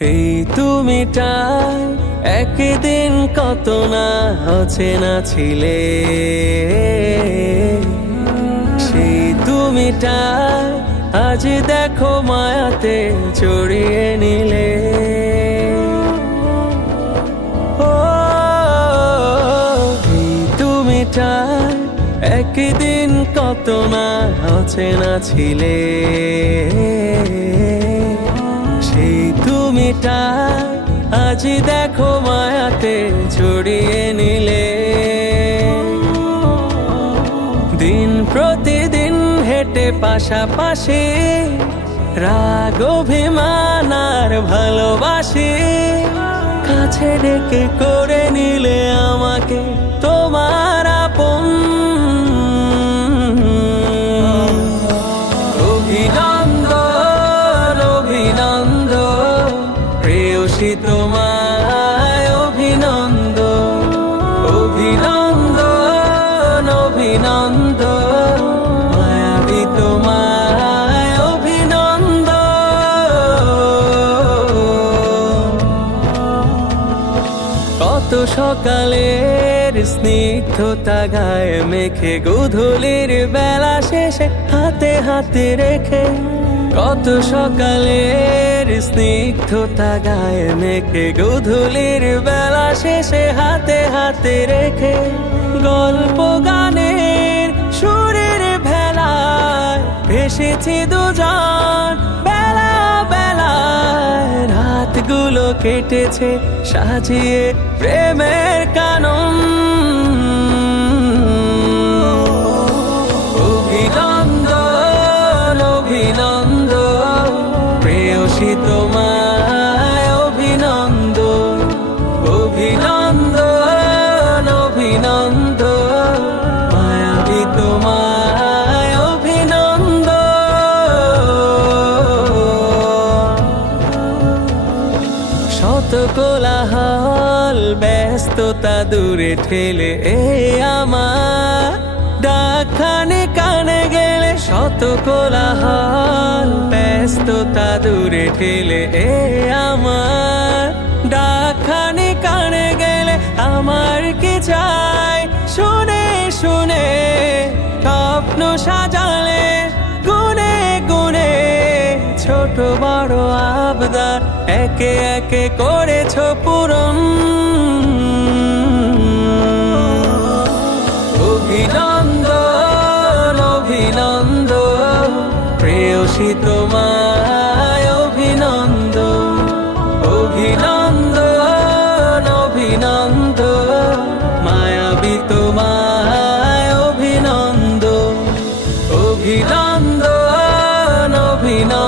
এই তুমিটাই একদিন কত না অচেনা ছিলে, সেই তুমিটাই আজ দেখো মায়াতে জড়িয়ে নিলে। ও এই তুমিটাই একদিন কত না অচেনা ছিলে, সেই তুমিটাই আজ দেখো মায়াতে জড়িয়ে নিলে। দিন প্রতিদিন হেঁটে পাশাপাশি, রাগ অভিমান আর ভালোবাসি, কাছে ডেকে করে নিলে আমাকে তোমার আপন। অভিনন্দন অভিনন্দন প্রেয়সী তোমায় অভিনন্দন, অভিনন্দন অভিনন্দন মায়াবী তোমায় অভিনন্দন। কত সকালের স্নিগ্ধতা গায়ে মেখে, গোধূলির বেলা শেষে হাতে হাতে রেখে। কত সকালের স্নিগ্ধতা গায়ে মেখে, গোধূলির বেলা শেষে হাতে হাতে রেখে। গল্প গানের সুরের ভেলায় ভেসেছি দুজন, বেলা বেলায় রাতগুলো কেটেছে সাজিয়ে প্রেমের কানন। অভিনন্দন অভিনন্দন প্রেয়সী তোমায় অভিনন্দন, অভিনন্দন অভিনন্দন মায়াবী তোমায় অভিনন্দন। শত কোলাহল ব্যস্ততা দূরে ঠেলে, এ আমার ডাকখানে কানে গেলে। শত কোলাহল ব্যস্ততা দূরে ঠেলে, এ আমার ডাকখানে কানে গেলে। আমার কি চাই শুনে শুনে স্বপ্ন সাজালে, গুনে গুনে ছোট বড় আবদার একে একে করেছ পূরণ। অভিনন্দন অভিনন্দন প্রেয়সী তোমায় অভিনন্দন, অভিনন্দন অভিনন্দন মায়াবী তোমায় অভিনন্দন, অভিনন্দন অভিনন্দন।